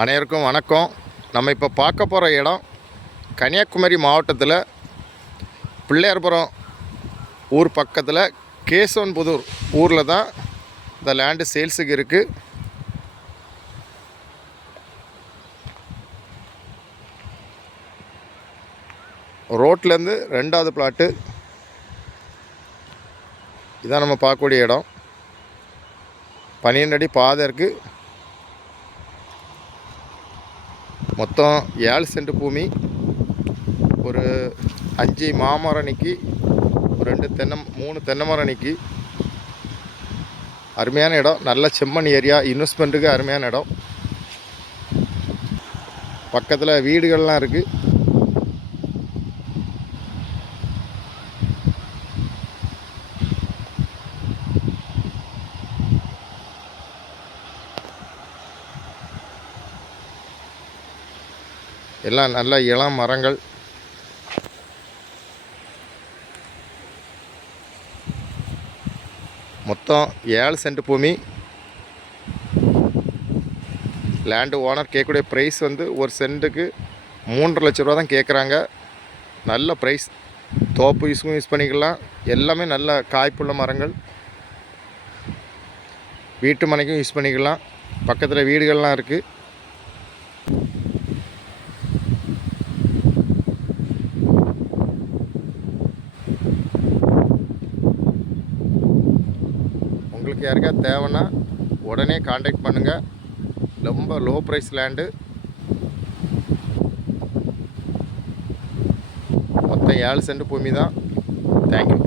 அனைவருக்கும் வணக்கம். நம்ம இப்போ பார்க்க போகிற இடம் கன்னியாகுமரி மாவட்டத்தில் பிள்ளையார்புரம் ஊர் பக்கத்தில் கேசவன்புதூர் ஊரில் தான் இந்த லேண்டு சேல்ஸுக்கு இருக்குது ரோட்லேருந்து ரெண்டாவது பிளாட்டு இதான் நம்ம பார்க்கக்கூடிய இடம். பன்னிரெண்டு அடி பாதை இருக்குது மொத்தம் ஏழு சென்ட் பூமி ஒரு அஞ்சு மாமரம் நிற்கி ஒரு ரெண்டு தென்னை மூணு தென்னை மரம் நிற்கி அருமையான இடம். நல்ல செம்மண் ஏரியா. இன்வெஸ்ட்மெண்ட்டுக்கு அருமையான இடம். பக்கத்தில் வீடுகள்லாம் இருக்குது எல்லாம் நல்ல இளம் மரங்கள். மொத்தம் ஏழு சென்ட் பூமி. லேண்டு ஓனர் கேட்கக்கூடிய ப்ரைஸ் வந்து ஒரு சென்ட்டுக்கு மூன்றரை லட்ச ரூபா தான் கேட்குறாங்க. நல்ல ப்ரைஸ் தோப்பு யூஸுக்கும் யூஸ் பண்ணிக்கலாம். எல்லாமே நல்ல காய்ப்புள்ள மரங்கள். வீட்டு மனைக்கும் யூஸ் பண்ணிக்கலாம். பக்கத்தில் வீடுகள்லாம் இருக்குது உங்களுக்கு யாருக்கா தேவைன்னா உடனே காண்டாக்ட் பண்ணுங்கள் ரொம்ப லோ ப்ரைஸ் லேண்டு மொத்தம் ஏழு சென்ட் பூமி தான் தேங்க்யூ